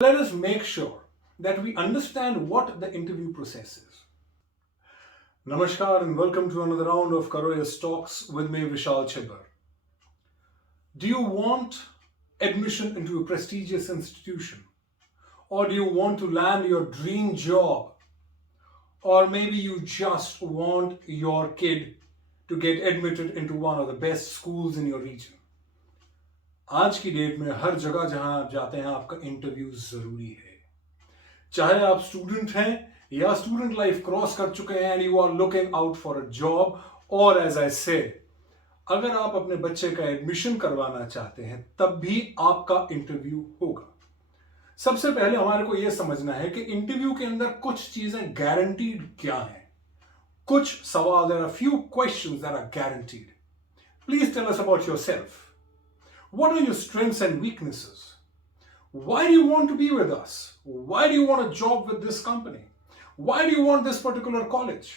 Let us make sure that we understand what the interview process is. Namaskar and welcome to another round of Karoyas Talks with me, Vishal Chibbar. Do you want admission into a prestigious institution? Or do you want to land your dream job? Or maybe you just want your kid to get admitted into one of the best schools in your region? आज की date में हर जगह जहां आप जाते हैं आपका interview जरूरी है, चाहे आप स्टूडेंट हैं या स्टूडेंट लाइफ क्रॉस कर चुके हैं and you are looking out for a job, और एज आई से अगर आप अपने बच्चे का एडमिशन करवाना चाहते हैं तब भी आपका इंटरव्यू होगा। सबसे पहले हमारे को यह समझना है कि इंटरव्यू के अंदर कुछ चीजें गारंटीड क्या हैं। कुछ सवाल, there are few questions that are guaranteed. Please tell us about yourself. What are your strengths and weaknesses? Why do you want to be with us? Why do you want a job with this company? Why do you want this particular college?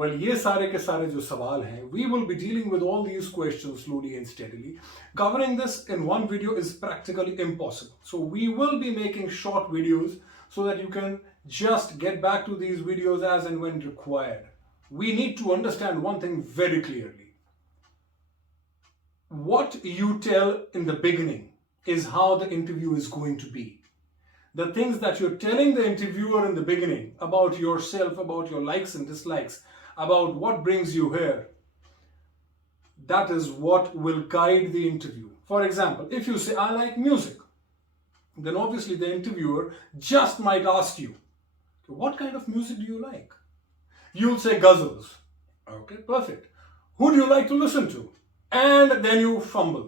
Well, ये सारे के सारे जो सवाल हैं, we will be dealing with all these questions slowly and steadily. Covering this in one video is practically impossible. So we will be making short videos so that you can just get back to these videos as and when required. We need to understand one thing very clearly. What you tell in the beginning is how the interview is going to be. The things that you're telling the interviewer in the beginning about yourself, about your likes and dislikes, about what brings you here, that is what will guide the interview. For example, if you say, I like music, then obviously the interviewer just might ask you, what kind of music do you like? You'll say ghazals. Okay, perfect. Who do you like to listen to? And then you fumble.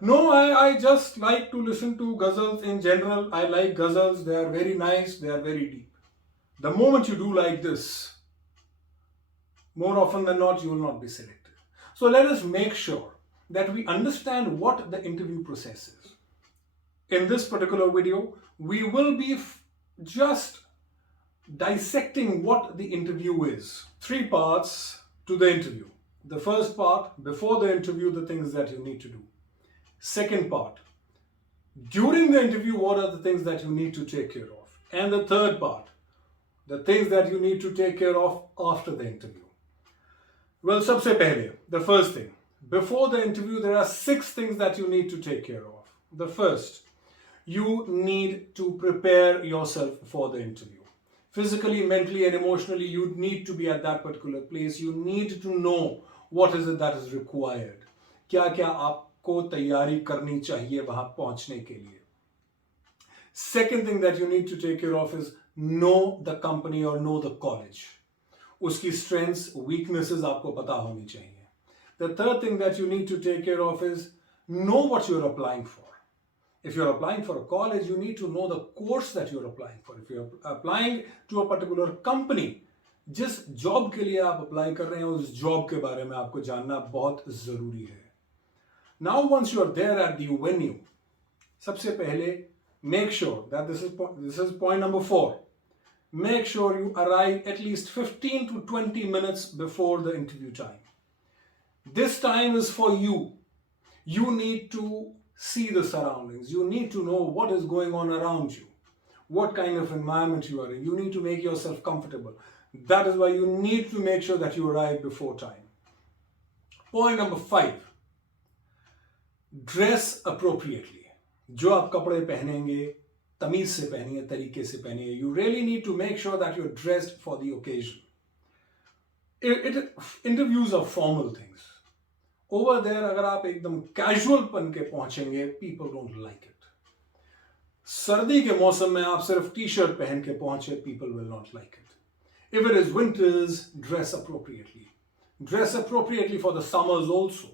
No, I just like to listen to ghazals in general. I like ghazals. They are very nice. They are very deep. The moment you do like this, more often than not, you will not be selected. So let us make sure that we understand what the interview process is. In this particular video, we will be just dissecting what the interview is. 3 parts to the interview. The first part, before the interview, the things that you need to do. Second part, during the interview, what are the things that you need to take care of? And the third part, the things that you need to take care of after the interview. Well, sabse pehle, the first thing, before the interview, there are 6 things that you need to take care of. The first, you need to prepare yourself for the interview. Physically, mentally, and emotionally, you need to be at that particular place. You need to know what is it that is required. क्या क्या आपको तैयारी करनी चाहिए वहां पहुंचने के लिए. Second thing that you need to take care of is know the company or know the college. उसकी strengths, weaknesses आपको पता होनी चाहिए. The third thing that you need to take care of is know what you're applying for. If you're applying for a college, you need to know the course that you're applying for. If you're applying to a particular company, जिस job के लिए आप apply कर रहे हैं उस job के बारे में आपको जानना बहुत जरूरी है. Now once you are there at the venue, सबसे पहले make sure that this is point number 4. Make sure you arrive at least 15 to 20 minutes before the interview time. This time is for you. You need to see the surroundings. You need to know what is going on around you, what kind of environment you are in. You need to make yourself comfortable. That is why you need to make sure that you arrive before time. Point number 5, dress appropriately. जो आप कपड़े पहनेंगे तमीज से पहनिए, तरीके से पहनिए. You really need to make sure that you're dressed for the occasion. Interviews are formal things. Over there, अगर आप एकदम कैजुअल पन के पहुंचेंगे, people don't like it. सर्दी के मौसम में आप सिर्फ टी-शर्ट पहन के पहुंचे, people will not like it. If it is winters, dress appropriately. Dress appropriately for the summers also.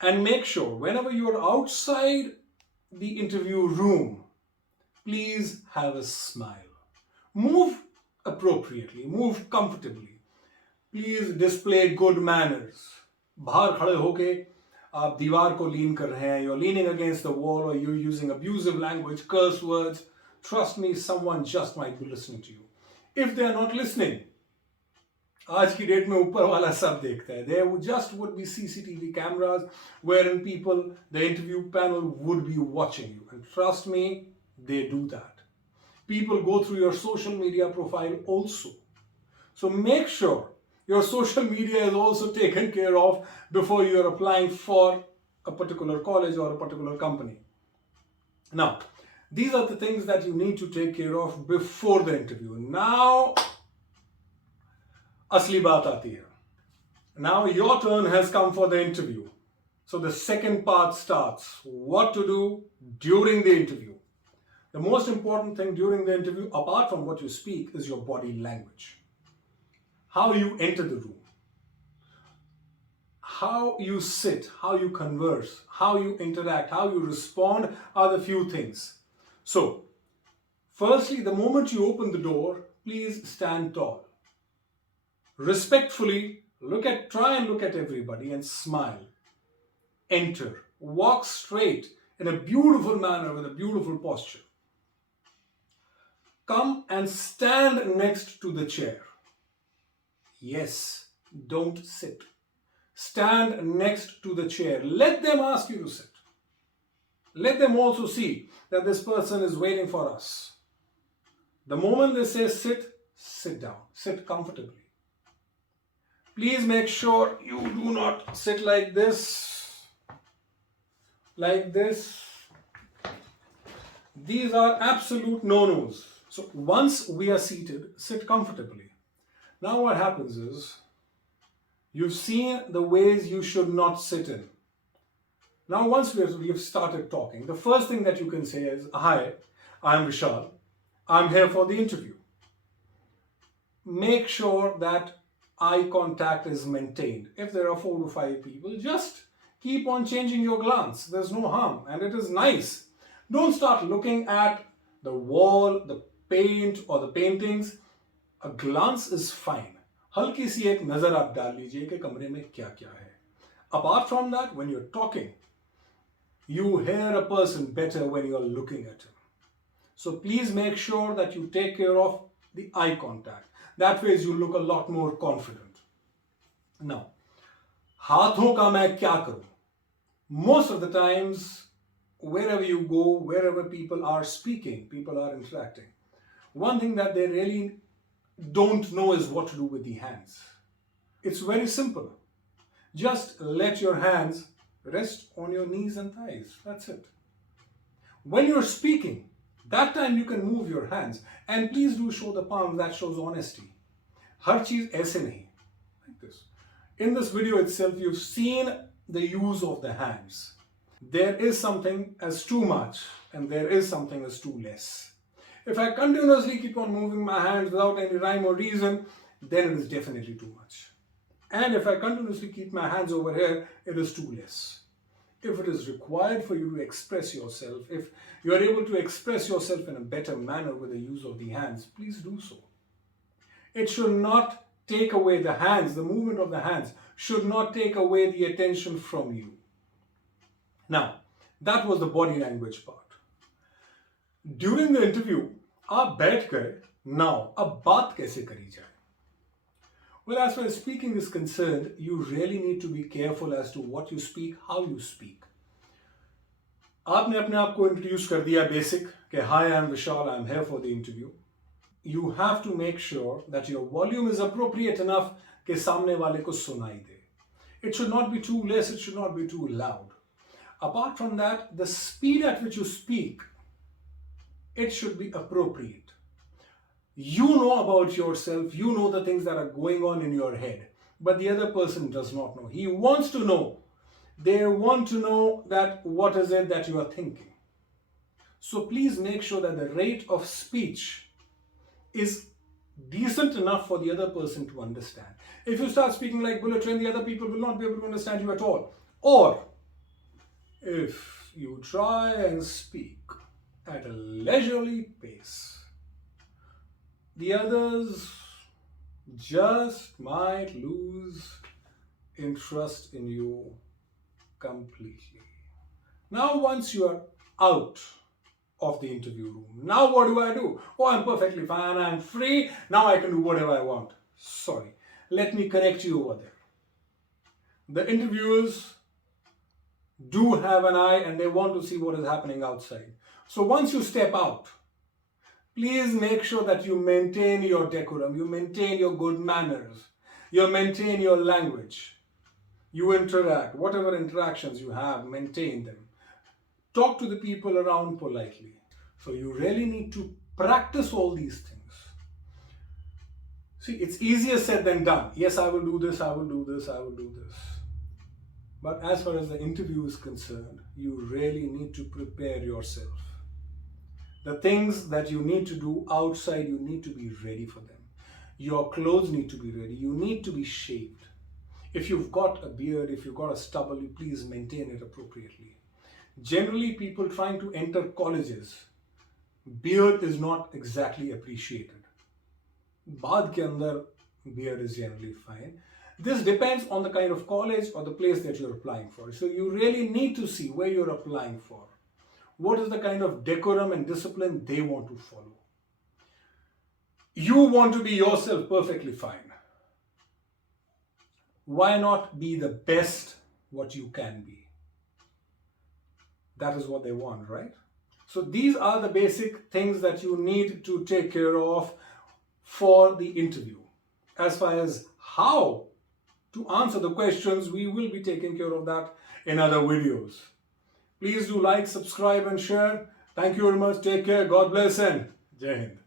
And make sure whenever you are outside the interview room, please have a smile. Move appropriately, move comfortably. Please display good manners. बाहर खड़े होके आप दीवार को लीन कर रहे हैं, you're leaning against the wall, or you're using abusive language, curse words. Trust me, someone just might be listening to you. If they are not listening, आज की डेट में ऊपर वाला सब देखता है. There would be CCTV cameras wherein people, the interview panel would be watching you. And trust me, they do that. People go through your social media profile also. So make sure your social media is also taken care of before you are applying for a particular college or a particular company. Now, these are the things that you need to take care of before the interview. Now, असली बात आती है. Now your turn has come for the interview. So the second part starts. What to do during the interview. The most important thing during the interview, apart from what you speak, is your body language. How you enter the room. How you sit, how you converse, how you interact, how you respond are the few things. So, firstly, the moment you open the door, please stand tall. Respectfully, try and look at everybody and smile. Enter. Walk straight in a beautiful manner with a beautiful posture. Come and stand next to the chair. Yes, don't sit. Stand next to the chair. Let them ask you to sit. Let them also see that this person is waiting for us. The moment they say sit, sit down. Sit comfortably. Please make sure you do not sit like this. Like this. These are absolute no-nos. So once we are seated, sit comfortably. Now what happens is, you've seen the ways you should not sit in. Now once we've started talking, the first thing that you can say is, hi, I'm Vishal. I'm here for the interview. Make sure that eye contact is maintained. If there are 4 to 5 people, just keep on changing your glance. There's no harm and it is nice. Don't start looking at the wall, the paint or the paintings. A glance is fine. हल्की सी एक नजर आप डाल लीजिए कि कमरे में क्या क्या है. Apart from that, when you're talking, you hear a person better when you're looking at him. So please make sure that you take care of the eye contact. That way you look a lot more confident. Now, हाथों का मैं क्या करूं? Most of the times, wherever you go, wherever people are speaking, people are interacting, one thing that they really don't know is what to do with the hands. It's very simple. Just let your hands rest on your knees and thighs. That's it. When you're speaking, that time you can move your hands. And please do show the palm. That shows honesty. हर चीज ऐसे नहीं. Like this. In this video itself, you've seen the use of the hands. There is something as too much and there is something as too less. If I continuously keep on moving my hands without any rhyme or reason, then it is definitely too much. And if I continuously keep my hands over here, it is too less. If it is required for you to express yourself, if you are able to express yourself in a better manner with the use of the hands, please do so. It should not take away the hands, the movement of the hands should not take away the attention from you. Now, that was the body language part. During the interview, आप बैठ गए, now, अब बात कैसे करी जाए? Well, as far as speaking is concerned, you really need to be careful as to what you speak, how you speak. आपने अपने आप को introduce कर दिया basic कि hi, I'm Vishal, I'm here for the interview. You have to make sure that your volume is appropriate enough कि सामने वाले को सुनाई दे. It should not be too less, it should not be too loud. Apart from that, the speed at which you speak, it should be appropriate. You know about yourself, you know the things that are going on in your head, but the other person does not know. He wants to know. They want to know that what is it that you are thinking. So please make sure that the rate of speech is decent enough for the other person to understand. If you start speaking like bullet train, the other people will not be able to understand you at all. Or if you try and speak at a leisurely pace, the others just might lose interest in you completely. Now, once you are out of the interview room, now what do? Oh, I'm perfectly fine, I'm free, now I can do whatever I want. Sorry. let me correct you over there. The interviewers do have an eye and they want to see what is happening outside. So once you step out, please make sure that you maintain your decorum, you maintain your good manners, you maintain your language, you interact, whatever interactions you have, maintain them. Talk to the people around politely. So you really need to practice all these things. See, it's easier said than done. Yes, I will do this, I will do this, I will do this. But as far as the interview is concerned, you really need to prepare yourself. The things that you need to do outside, you need to be ready for them. Your clothes need to be ready. You need to be shaved. If you've got a beard, if you've got a stubble, you please maintain it appropriately. Generally, people trying to enter colleges, beard is not exactly appreciated. Baad ke andar, beard is generally fine. This depends on the kind of college or the place that you're applying for. So you really need to see where you're applying for. What is the kind of decorum and discipline they want to follow? You want to be yourself perfectly fine. Why not be the best what you can be? That is what they want, right? So these are the basic things that you need to take care of for the interview. As far as how to answer the questions, we will be taking care of that in other videos. Please do like, subscribe and share. Thank you very much. Take care. God bless and Jai Hind.